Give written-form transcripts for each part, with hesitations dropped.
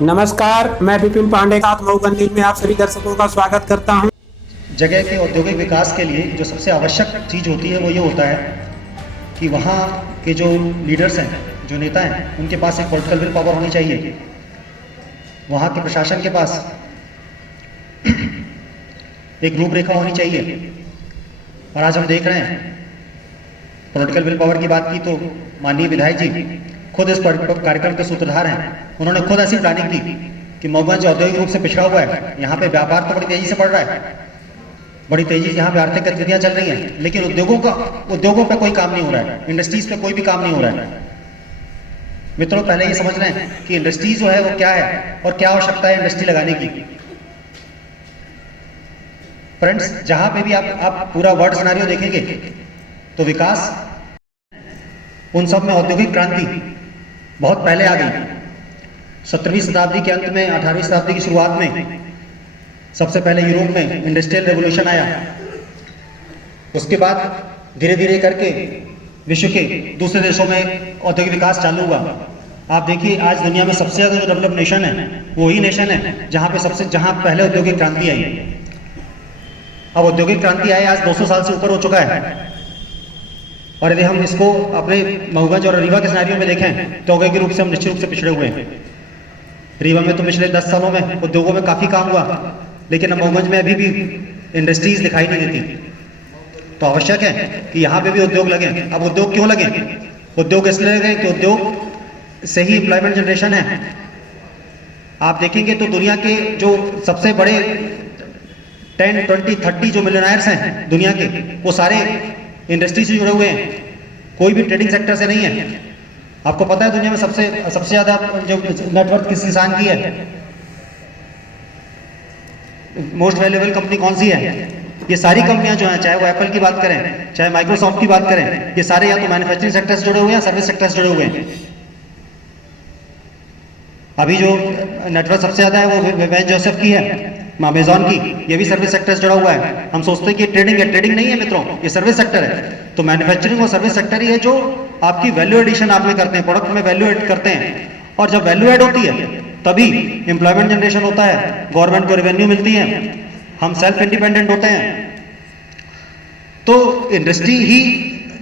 नमस्कार, मैं विपिन पांडे साथ मऊगन न्यूज में आप सभी दर्शकों का स्वागत करता हूं। जगह के औद्योगिक विकास के लिए जो सबसे आवश्यक चीज़ होती है वो ये होता है कि वहाँ के जो लीडर्स हैं, जो नेता हैं, उनके पास एक पॉलिटिकल विल पावर होनी चाहिए। वहाँ के प्रशासन के पास एक रूपरेखा होनी चाहिए। और आज हम देख रहे हैं, पॉलिटिकल विल पावर की बात की तो माननीय विधायक जी खुद इस कार्यक्रम के सूत्रधार हैं। उन्होंने खुद ऐसी प्लानिंग की कि मऊगंज औद्योगिक रूप से पिछड़ा हुआ है, यहाँ पे व्यापार तो बड़ी तेजी से बढ़ रहा है, बड़ी तेजी से यहाँ पे आर्थिक गतिविधियाँ चल रही हैं, लेकिन उद्योगों पे कोई काम नहीं हो रहा है, इंडस्ट्रीज पे कोई भी काम नहीं हो रहा है। मित्रों, पहले ये समझ रहे हैं कि इंडस्ट्रीज जो है वो क्या है और क्या आवश्यकता है इंडस्ट्री लगाने की। फ्रेंड्स, जहाँ पे भी आप पूरा वर्ल्ड सिनेरियो देखेंगे तो विकास, उन सब में औद्योगिक क्रांति बहुत पहले आ गई। 17वीं शताब्दी के अंत में, 18वीं शताब्दी की शुरुआत में सबसे पहले यूरोप में इंडस्ट्रियल रेवोल्यूशन आया। उसके बाद धीरे धीरे करके विश्व के दूसरे देशों में औद्योगिक विकास चालू हुआ। आप देखिए, आज दुनिया में सबसे ज़्यादा जो डेवलप्ड नेशन है वो ही नेशन है जहाँ पहले औद्योगिक क्रांति आई। अब औद्योगिक क्रांति आए आज 200 साल से ऊपर हो चुका है। और यदि हम इसको अपने मऊगंज और रीवा के सिनेरियो में देखें तो औद्योगिक रूप से हम निश्चित रूप से पिछड़े हुए हैं। रीवा में तो पिछले 10 सालों में उद्योगों में काफ़ी काम हुआ, लेकिन अब मऊगंज में अभी भी इंडस्ट्रीज दिखाई नहीं देती। तो आवश्यक है कि यहाँ पे भी उद्योग लगे। अब उद्योग क्यों लगे? उद्योग इसलिए लगे कि उद्योग से ही एम्प्लॉयमेंट जनरेशन है। आप देखेंगे तो दुनिया के जो सबसे बड़े 10, 20, 30 जो मिलियनेयर्स हैं दुनिया के, वो सारे इंडस्ट्री से जुड़े हुए हैं, कोई भी ट्रेडिंग सेक्टर से नहीं है। आपको पता है दुनिया में सबसे ज़्यादा जो नेटवर्थ किस इंसान की है, मोस्ट वैल्यूएबल कंपनी कौन सी है? ये सारी कंपनियां जो हैं, चाहे वो एप्पल की बात करें, चाहे माइक्रोसॉफ्ट की बात करें, ये सारे या तो मैन्युफैक्चरिंग सेक्टर से जुड़े हुए हैं, सर्विस सेक्टर से जुड़े हुए हैं। अभी जो नेटवर्थ सबसे ज़्यादा है वो वेन जोसेफ की है, अमेजॉन की, ये भी सर्विस सेक्टर से जुड़ा हुआ है। हम सोचते हैं कि ट्रेडिंग है, ट्रेडिंग नहीं है मित्रों, ये सर्विस सेक्टर है। तो मैन्युफैक्चरिंग और सर्विस सेक्टर ही है जो आपकी वैल्यू एडिशन आप में करते हैं, प्रोडक्ट में वैल्यू एड करते हैं। और जब वैल्यू एड होती है तभी एम्प्लॉयमेंट जनरेशन होता है, गवर्नमेंट को रेवेन्यू मिलती है, हम सेल्फ इंडिपेंडेंट होते हैं। तो इंडस्ट्री ही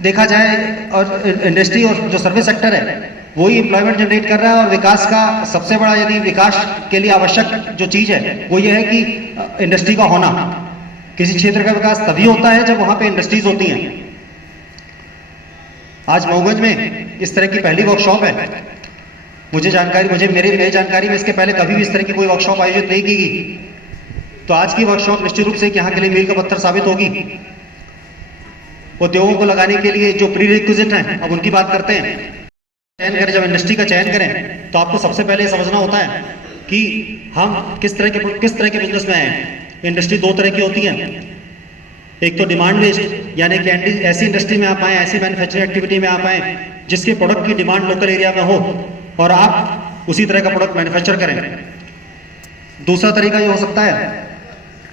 देखा जाए, और इंडस्ट्री और जो सर्विस सेक्टर है वही एम्प्लॉयमेंट जनरेट कर रहा है। और विकास का सबसे बड़ा, यदि विकास के लिए आवश्यक जो चीज़ है वो ये है कि इंडस्ट्री का होना। किसी क्षेत्र का विकास तभी होता है जब वहाँ पे इंडस्ट्रीज होती हैं। आज मऊगंज में इस तरह की पहली वर्कशॉप है। मेरी जानकारी में इसके पहले कभी भी इस तरह की कोई वर्कशॉप आयोजित नहीं की गई। तो आज की वर्कशॉप निश्चित रूप से यहाँ के लिए मील का पत्थर साबित होगी। उद्योगों को लगाने के लिए जो प्री रिक्विजिट हैं, अब उनकी बात करते हैं। चयन करें, जब इंडस्ट्री का चयन करें तो आपको सबसे पहले समझना होता है कि हम किस तरह के बिजनेस में आए हैं। इंडस्ट्री दो तरह की होती है, एक तो डिमांड बेस्ड, यानी कि ऐसी इंडस्ट्री में आप आए, ऐसी मैन्युफैक्चरिंग एक्टिविटी में आप आए जिसके प्रोडक्ट की डिमांड लोकल एरिया में हो और आप उसी तरह का प्रोडक्ट मैन्युफैक्चर करें। दूसरा तरीका ये हो सकता है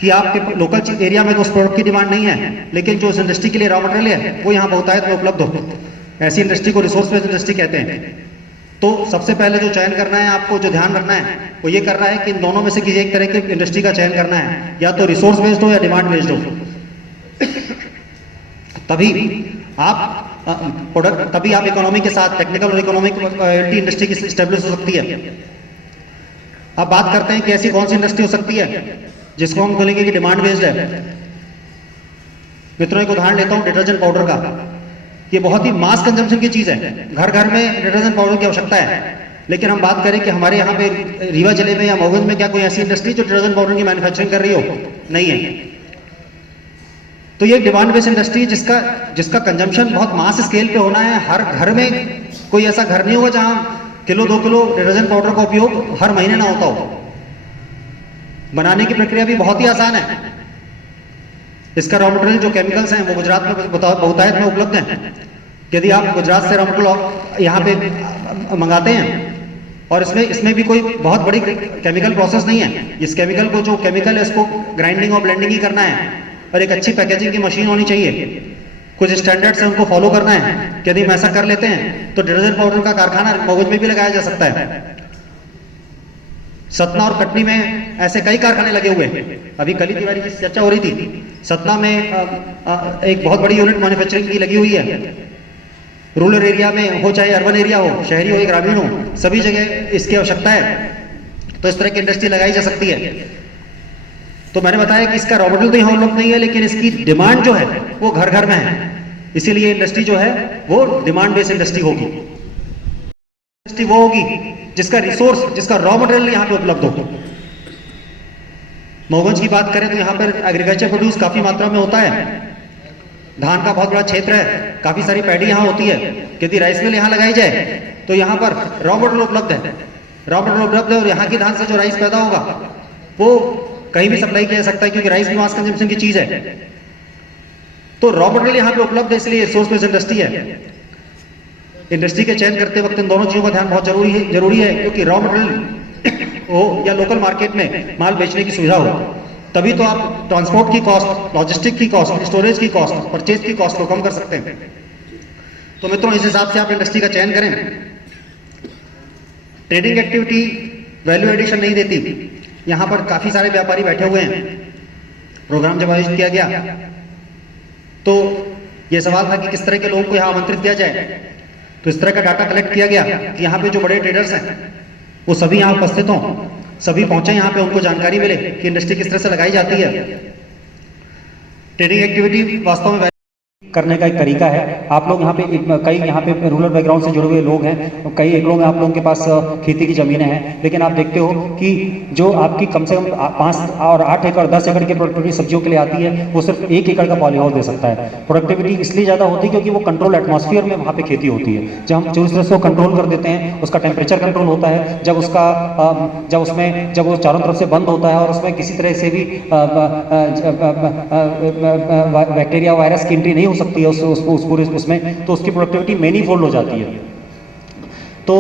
कि आपके लोकल एरिया में तो उस प्रोडक्ट की डिमांड नहीं है, लेकिन जो उस इंडस्ट्री के लिए रॉ मटेरियल है वो यहाँ बहुतायत में उपलब्ध हो। ऐसी इंडस्ट्री को रिसोर्स बेस्ड इंडस्ट्री कहते हैं। तो सबसे पहले जो चयन करना है, आपको जो ध्यान रखना है वो ये करना है कि इन दोनों में से किसी एक तरह की इंडस्ट्री का चयन करना है, या तो रिसोर्स बेस्ड हो या डिमांड बेस्ड हो। तभी आप इकोनॉमी के साथ, टेक्निकल और इकोनॉमिक इंडस्ट्री की स्टेब्लिश हो सकती है। अब बात करते हैं कि ऐसी कौन सी इंडस्ट्री हो सकती है जिसको हम बोलेंगे कि डिमांड बेस्ड है। मित्रों, एक उदाहरण लेता हूँ डिटर्जेंट पाउडर का। ये बहुत ही मास कंजम्पशन की चीज़ है, घर घर में डिटर्जेंट पाउडर की आवश्यकता है। लेकिन हम बात करें कि हमारे यहाँ पे रीवा जिले में या मऊगंज में क्या कोई ऐसी इंडस्ट्री जो डिटर्जेंट पाउडर की मैन्युफैक्चरिंग कर रही हो? नहीं है। तो ये डिमांड बेस्ड इंडस्ट्री है जिसका कंजम्पशन बहुत मास स्केल पे होना है। हर घर में कोई ऐसा घर नहीं होगा जहाँ किलो 2 किलो डिटर्जेंट पाउडर का उपयोग हर महीने ना होता हो। बनाने की प्रक्रिया भी बहुत ही आसान है। इसका रॉ मटेरियल जो केमिकल्स हैं वो गुजरात में बहुतायत में उपलब्ध हैं। यदि आप गुजरात से रॉ मटेरियल यहाँ पे मंगाते हैं, और इसमें भी कोई बहुत बड़ी केमिकल प्रोसेस नहीं है। इस केमिकल को, जो केमिकल है, इसको ग्राइंडिंग और ब्लेंडिंग ही करना है, और एक अच्छी पैकेजिंग की मशीन होनी चाहिए। कुछ स्टैंडर्ड्स हैं, उनको फॉलो करना है। यदि हम ऐसा कर लेते हैं तो डिटर्जेंट पाउडर का कारखाना मऊगंज में भी लगाया जा सकता है। सतना और कटनी में ऐसे कई कारखाने लगे हुए हैं। अभी कल ही तिवारी की चर्चा हो रही थी, सतना में एक बहुत बड़ी यूनिट मैन्युफैक्चरिंग की लगी हुई है। रूरल एरिया में हो चाहे अर्बन एरिया हो, शहरी हो या ग्रामीण हो, सभी जगह इसकी आवश्यकता है। तो इस तरह की इंडस्ट्री लगाई जा सकती है। तो मैंने बताया कि इसका रॉ मटेरियल तो यहाँ उपलब्ध नहीं है, लेकिन इसकी डिमांड जो है वो घर घर में है। इसीलिए इंडस्ट्री जो है वो डिमांड बेस्ड इंडस्ट्री होगी। इंडस्ट्री वो होगी जिसका रिसोर्स, जिसका रॉ मटेरियल यहाँ पे उपलब्ध हो। मऊगंज की बात करें तो यहाँ पर एग्रीकल्चर प्रोड्यूस काफी मात्रा में होता है। धान का बहुत बड़ा क्षेत्र है, काफी सारी पैडी यहाँ होती है। यदि राइस मिल यहाँ लगाई जाए तो यहाँ पर रॉ मटेरियल उपलब्ध है, रॉ मटेरियल उपलब्ध है, और यहाँ की धान से जो राइस पैदा होगा वो कहीं भी सप्लाई किया जा सकता है, क्योंकि राइस भी मास कंजम्पशन की चीज है। तो रॉ मटेरियल यहाँ पे उपलब्ध है, इसलिए रिसोर्स बेस्ड इंडस्ट्री है। इंडस्ट्री के चयन करते वक्त इन दोनों चीजों का ध्यान बहुत जरूरी है, क्योंकि रॉ मटेरियल हो या लोकल मार्केट में माल बेचने की सुविधा हो, तभी तो आप ट्रांसपोर्ट की कॉस्ट, लॉजिस्टिक की कॉस्ट, स्टोरेज की कॉस्ट, परचेज की कॉस्ट को कम कर सकते हैं। तो मित्रों, इस हिसाब से आप इंडस्ट्री का चयन करें। ट्रेडिंग एक्टिविटी वैल्यू एडिशन नहीं देती। यहाँ पर काफी सारे व्यापारी बैठे हुए हैं। प्रोग्राम जब आयोजित किया गया तो यह सवाल था कि किस तरह के लोगों को यहाँ आमंत्रित किया जाए। तो इस तरह का डाटा कलेक्ट किया गया कि यहाँ पे जो बड़े ट्रेडर्स हैं वो सभी यहाँ उपस्थित हों, सभी पहुंचे यहाँ पे, उनको जानकारी मिले कि इंडस्ट्री किस तरह से लगाई जाती है। ट्रेडिंग एक्टिविटी वास्तव में करने का एक तरीका है। आप लोग यहाँ पे कई यहाँ पे रूरल बैकग्राउंड से जुड़े हुए लोग हैं, कई एकड़ों में आप लोगों के पास खेती की जमीनें हैं, लेकिन आप देखते हो कि जो आपकी कम से कम 5 और 8 एकड़ 10 एकड़ की प्रोडक्टिविटी सब्जियों के लिए आती है, वो सिर्फ 1 एकड़ का पॉली हाउस दे सकता है। प्रोडक्टिविटी इसलिए ज़्यादा होती है क्योंकि वो कंट्रोल एटमॉस्फेयर में वहाँ पे खेती होती है। जब हम जो तरह से कंट्रोल कर देते हैं, उसका टेम्परेचर कंट्रोल होता है, जब वो चारों तरफ से बंद होता है और उसमें किसी तरह से भी बैक्टीरिया वायरस की एंट्री नहीं हो सकती है उस पूरे उसमें, तो उसकी प्रोडक्टिविटी मैनी फोल्ड हो जाती है। तो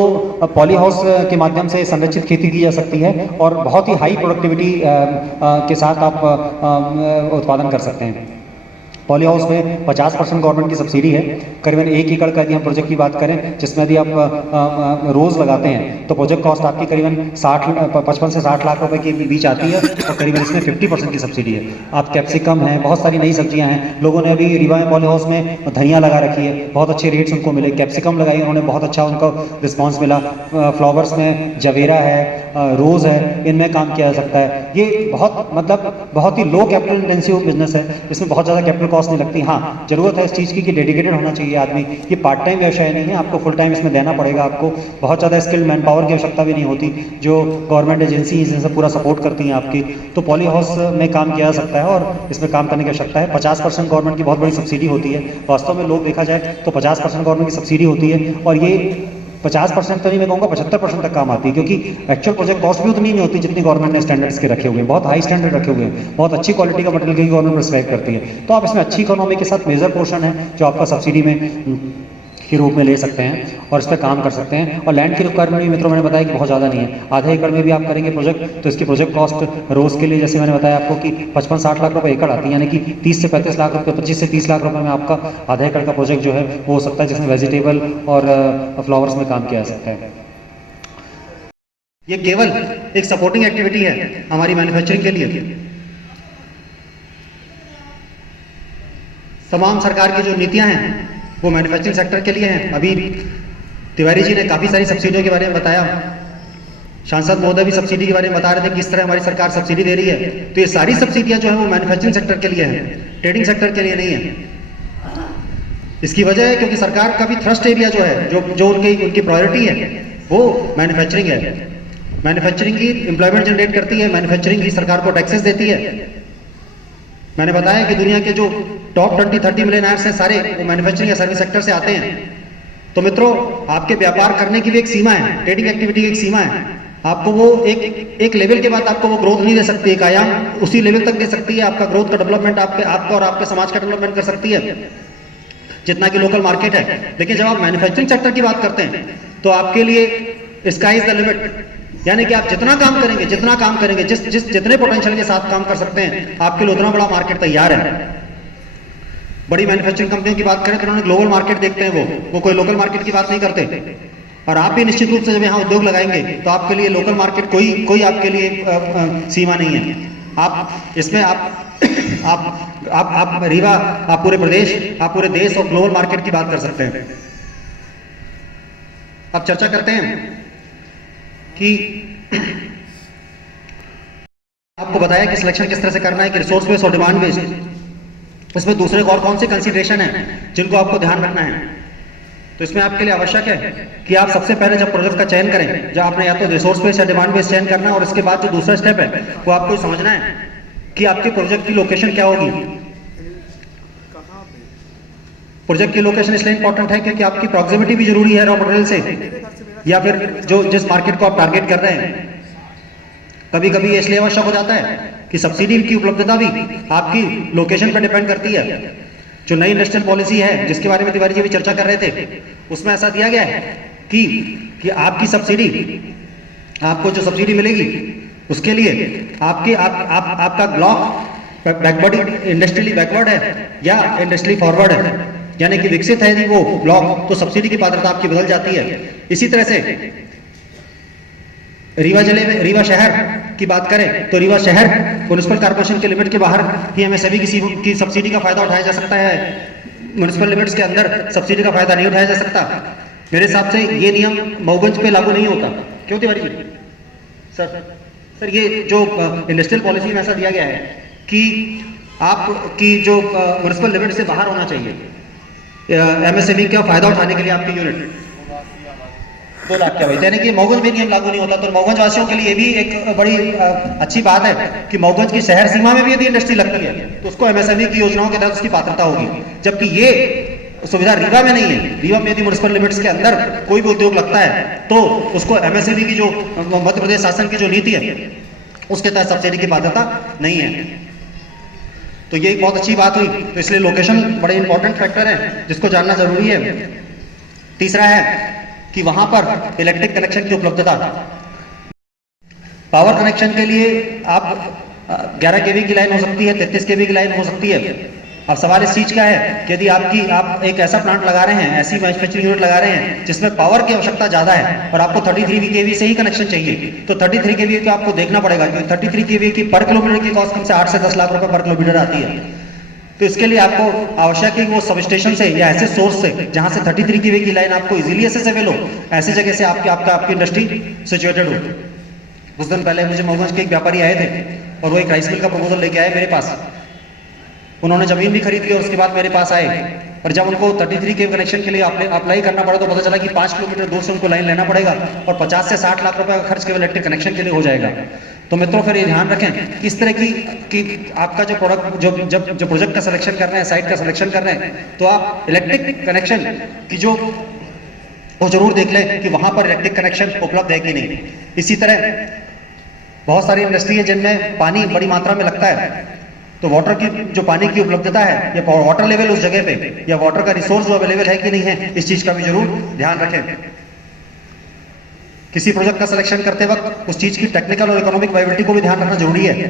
पॉली हाउस के माध्यम से संरक्षित खेती की जा सकती है और बहुत ही हाई प्रोडक्टिविटी के साथ आप उत्पादन कर सकते हैं। पॉली हाउस में 50% गवर्नमेंट की सब्सिडी है। करीबन 1 एकड़ का यदि हम प्रोजेक्ट की बात करें, जिसमें यदि आप रोज़ लगाते हैं तो प्रोजेक्ट कॉस्ट आपकी करीबन 55 से 60 लाख रुपए के बीच आती है, और करीबन इसमें 50% की सब्सिडी है। आप कैप्सिकम है, बहुत सारी नई सब्जियां हैं। लोगों ने अभी रीवा में पॉली हाउस में धनिया लगा रखी है, बहुत अच्छे रेट्स उनको मिले। कैप्सिकम लगाई, उन्होंने बहुत अच्छा उनको रिस्पॉन्स मिला। फ्लावर्स में जवेरा है, रोज़ है, इनमें काम किया जा सकता है। ये बहुत ही लो कैपिटल इंटेंसिव बिजनेस है, इसमें बहुत ज़्यादा कैपिटल कॉस्ट नहीं लगती। हाँ, जरूरत है इस चीज़ की कि डेडिकेटेड होना चाहिए आदमी। ये पार्ट टाइम व्यवसाय नहीं है, आपको फुल टाइम इसमें देना पड़ेगा। आपको बहुत ज़्यादा स्किल्ड मैन पावर की आवश्यकता भी नहीं होती, जो गवर्नमेंट एजेंसी इसे पूरा सपोर्ट करती हैं आपकी। तो पॉली हाउस में काम किया जा सकता है और इसमें काम करने की आवश्यकता है। 50% गवर्नमेंट की बहुत बड़ी सब्सिडी होती है। वास्तव में लोग देखा जाए तो 50% गवर्नमेंट की सब्सिडी होती है, और ये 50% तो नहीं, मैं कहूँगा 75% तक काम आती है, क्योंकि एक्चुअल प्रोजेक्ट कॉस्ट भी उतनी नहीं होती जितनी गवर्नमेंट ने स्टैंडर्ड्स के रखे हुए हैं। बहुत हाई स्टैंडर्ड रखे हुए हैं, बहुत अच्छी क्वालिटी का मटेरियल की गवर्नमेंट प्रिस्क्राइब करती है। तो आप इसमें अच्छी इकोनॉमी के साथ मेजर पोर्शन है जो आपका सब्सिडी में के रूप में ले सकते हैं और इस पर काम कर सकते हैं। और लैंड की रिक्वायरमेंट भी मित्रों मैंने बताया कि बहुत ज़्यादा नहीं है। आधे एकड़ में भी आप करेंगे प्रोजेक्ट तो इसकी प्रोजेक्ट कॉस्ट रोज़ के लिए, जैसे मैंने बताया आपको, कि 55-60 लाख रुपए एकड़ आती है, यानी कि 30 से 35 लाख रुपए, 25 से 30 लाख रुपए में आपका आधे एकड़ का प्रोजेक्ट जो है वो हो सकता है, जिसमें वेजिटेबल और फ्लावर्स में काम किया जा सकता है। ये केवल एक सपोर्टिंग एक्टिविटी है हमारी मैन्युफैक्चरिंग के लिए। तमाम सरकार की जो नीतियां हैं वो मैन्युफैक्चरिंग सेक्टर के लिए हैं। अभी तिवारी जी ने काफ़ी सारी सब्सिडियों के बारे में बताया, सांसद महोदय भी सब्सिडी के बारे में बता रहे थे किस तरह हमारी सरकार सब्सिडी दे रही है। तो ये सारी सब्सिडियां जो है वो मैन्युफैक्चरिंग सेक्टर के लिए हैं, ट्रेडिंग सेक्टर के लिए नहीं है। इसकी वजह है क्योंकि सरकार का भी थ्रस्ट एरिया जो है, जो उनकी प्रायोरिटी है वो मैन्युफैक्चरिंग है। मैन्युफैक्चरिंग ही एम्प्लॉयमेंट जनरेट करती है, मैन्युफैक्चरिंग ही सरकार को टैक्सेस देती है। मैंने बताया कि दुनिया के जो टॉप 20-30 मिलियनर्स हैं सारे वो मैन्युफैक्चरिंग या सर्विस सेक्टर से आते हैं। तो मित्रों, आपके व्यापार करने की भी एक सीमा है, ट्रेडिंग एक्टिविटी की एक सीमा है। आपको वो एक लेवल के बाद आपको वो ग्रोथ नहीं दे सकती, एक आयाम उसी लेवल तक दे सकती है। आपका ग्रोथ का डेवलपमेंट आपका और आपके समाज का डेवलपमेंट कर सकती है जितना कि लोकल मार्केट है। लेकिन जब आप मैन्युफैक्चरिंग सेक्टर की बात करते हैं तो आपके लिए स्काई इज द लिमिट, यानी कि आप जितना काम करेंगे जितने पोटेंशियल के साथ काम कर सकते हैं, आपके लिए उतना बड़ा मार्केट तैयार है। बड़ी मैन्युफैक्चरिंग कंपनियों की बात करें तो उन्होंने ग्लोबल मार्केट देखते हैं, वो कोई लोकल मार्केट की बात नहीं करते। और आप भी निश्चित रूप से जब यहाँ उद्योग लगाएंगे तो आपके लिए लोकल मार्केट कोई आपके लिए सीमा नहीं है। आप इसमें आप रीवा, आप पूरे प्रदेश, आप पूरे देश और ग्लोबल मार्केट की बात कर सकते हैं। अब चर्चा करते हैं कि आपको बताया कि सिलेक्शन किस तरह से करना है, कि रिसोर्स बेस्ड और डिमांड बेस्ड। इसमें दूसरे और कौन से कंसीडरेशन है जिनको आपको ध्यान रखना है। तो इसमें आपके लिए आवश्यक है कि आप सबसे पहले जब प्रोजेक्ट का चयन करें, जब आपने या तो रिसोर्स बेस्ड या डिमांड बेस्ड चयन करना है, और इसके बाद जो दूसरा स्टेप है वो आपको समझना है कि आपके प्रोजेक्ट की लोकेशन क्या होगी। प्रोजेक्ट की लोकेशन इसलिए इंपॉर्टेंट है क्योंकि आपकी प्रॉक्सिमिटी भी जरूरी है रॉ मटेरियल से, या फिर जो जिस मार्केट को आप टारगेट कर रहे हैं। कभी कभी ये इसलिए आवश्यक हो जाता है कि सब्सिडी की उपलब्धता भी आपकी लोकेशन पर डिपेंड करती है। जो नई इंडस्ट्रियल पॉलिसी है जिसके बारे में तिवारी जी भी चर्चा कर रहे थे, उसमें ऐसा दिया गया है कि आपकी सब्सिडी, आपको जो सब्सिडी मिलेगी उसके लिए आपका ब्लॉक बैकवर्ड, इंडस्ट्रियली बैकवर्ड है या इंडस्ट्रियली फॉरवर्ड है, यानी कि विकसित है यदि वो ब्लॉक, तो सब्सिडी की पात्रता आपकी बदल जाती है। इसी तरह से रीवा जिले में, रीवा शहर की बात करें तो रीवा शहर म्युनिसिपल कॉर्पोरेशन के लिमिट के बाहर ही एमएसएमई की सब्सिडी का फायदा उठाया जा सकता है। म्युनिसिपल लिमिट्स के अंदर सब्सिडी का फायदा नहीं उठाया जा सकता। मेरे हिसाब से ये नियम मऊगंज पे लागू नहीं होता। क्यों तिवारी जी? सर ये जो इंडस्ट्रियल पॉलिसी में ऐसा दिया गया है कि आपकी जो म्युनिसिपल लिमिट से बाहर होना चाहिए एमएसएमई का फायदा उठाने के लिए आपकी यूनिट 2 लाख क्या भाई, यानी कि मऊगंज में नियम लागू नहीं होता। तो मऊगंज वासियों के लिए भी एक बड़ी अच्छी बात है कि मऊगंज की शहर सीमा में भी यदि इंडस्ट्री लगती है तो उसको एमएसएमई की योजनाओं के तहत उसकी पात्रता होगी, जबकि ये सुविधा रीवा में नहीं है। रीवा में यदि म्युनिसिपल लिमिट्स के अंदर कोई भी उद्योग लगता है तो उसको एमएसएमई की जो मध्य प्रदेश शासन की जो नीति है उसके तहत सब्सिडी की पात्रता नहीं है। तो ये एक बहुत अच्छी बात हुई। तो इसलिए लोकेशन बड़े इंपॉर्टेंट फैक्टर है जिसको जानना जरूरी है। तीसरा है कि वहां पर इलेक्ट्रिक कनेक्शन की उपलब्धता। पावर कनेक्शन के लिए आप 11 केवी की लाइन हो सकती है, 33 केवी की लाइन हो सकती है। अब सवाल इस चीज का है कि यदि आप एक ऐसा प्लांट लगा रहे हैं, ऐसी मैन्युफैक्चरिंग यूनिट लगा रहे हैं जिसमें पावर की आवश्यकता ज्यादा है और आपको 33 केवी से ही कनेक्शन चाहिए, तो 33 केवी को आपको देखना पड़ेगा क्योंकि 33 केवी की पर किलोमीटर की कॉस्ट कम से 8 से 10 लाख रुपए पर किलोमीटर आती है। तो इसके लिए आपको आवश्यक है कि वो सब स्टेशन से या ऐसे सोर्स से जहां से 33 केवी की लाइन आपको इजीली एसेसेबल हो, ऐसी जगह से आपकी इंडस्ट्री सिचुएटेड हो। कुछ दिन पहले मुझे मऊगंज के एक व्यापारी आए थे और वो एक राइस मिल का प्रपोजल लेके आए मेरे पास। उन्होंने जमीन भी खरीद ली और उसके बाद मेरे पास आए, और जब उनको 33 केवी कनेक्शन के लिए अप्लाई करना पड़ा तो पता चला कि 5 किलोमीटर दूर से उनको लाइन लेना पड़ेगा और 50 से 60 लाख रुपए का खर्च केवल इलेक्ट्रिक कनेक्शन के लिए हो जाएगा। तो मित्रों फिर ये ध्यान रखें कि इस तरह की आपका जो प्रोडक्ट जो प्रोजेक्ट का सिलेक्शन कर रहे हैं, साइट का सिलेक्शन कर रहे हैं, तो आप इलेक्ट्रिक कनेक्शन की जो वो जरूर देख लें कि वहां पर इलेक्ट्रिक कनेक्शन उपलब्ध है कि नहीं। इसी तरह बहुत सारी इंडस्ट्री है जिनमें पानी बड़ी मात्रा में लगता है, तो वाटर की जो पानी की उपलब्धता है या वाटर लेवल उस जगह पे या वाटर का रिसोर्स जो अवेलेबल है कि नहीं है, इस चीज का भी जरूर ध्यान रखें। किसी प्रोजेक्ट का सिलेक्शन करते वक्त उस चीज की टेक्निकल और इकोनॉमिक वायबिलिटी को भी ध्यान रखना जरूरी है।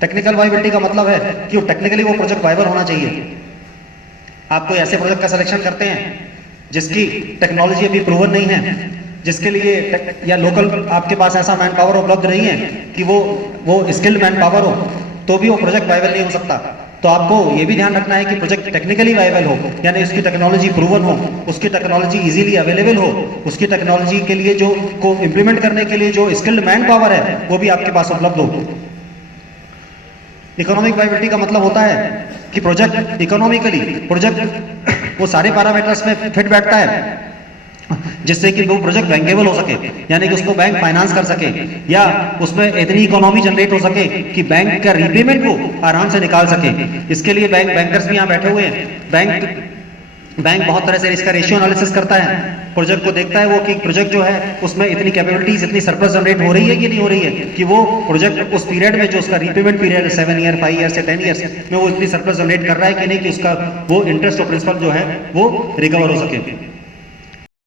टेक्निकल वायबिलिटी का मतलब है कि टेक्निकली वो प्रोजेक्ट वायबल होना चाहिए। आप कोई ऐसे प्रोजेक्ट का सिलेक्शन करते हैं जिसकी टेक्नोलॉजी अभी प्रूवन नहीं है, जिसके लिए या लोकल आपके पास ऐसा मैन पावर उपलब्ध नहीं है कि वो स्किल्ड मैन पावर हो, तो भी वो प्रोजेक्ट वायबल नहीं हो सकता। तो आपको ये भी ध्यान रखना है कि प्रोजेक्ट टेक्निकली वायबल हो, यानी उसकी टेक्नोलॉजी प्रूवन हो, उसकी टेक्नोलॉजी इजीली अवेलेबल हो, उसकी टेक्नोलॉजी के लिए जो को इंप्लीमेंट करने के लिए जो स्किल्ड मैन पावर है वो भी आपके पास उपलब्ध हो। इकोनॉमिक वायबिलिटी का मतलब होता है कि प्रोजेक्ट इकोनॉमिकली वो सारे पैरामीटर्स में फिट बैठता है जिससे कि वो प्रोजेक्ट बैंकेबल हो सके, यानी कि उसको बैंक फाइनेंस कर सके या उसमें इतनी इकोनॉमी जनरेट हो सके कि बैंक का रीपेमेंट वो आराम से निकाल सके। इसके लिए बैंकर्स भी यहाँ बैठे हुए हैं। बैंक बहुत तरह से इसका रेशियो एनालिसिस करता है, प्रोजेक्ट को देखता है वो कि प्रोजेक्ट जो है उसमें इतनी कैपेबिलिटीज, इतनी सरप्लस जनरेट हो रही है कि नहीं हो रही है, कि वो प्रोजेक्ट उस पीरियड में जो उसका रीपेमेंट पीरियड 7 ईयर 5 ईयर से 10 ईयर्स में वो इतनी सरप्लस जनरेट कर रहा है कि नहीं, कि उसका वो इंटरेस्ट और प्रिंसिपल जो है वो रिकवर हो सके।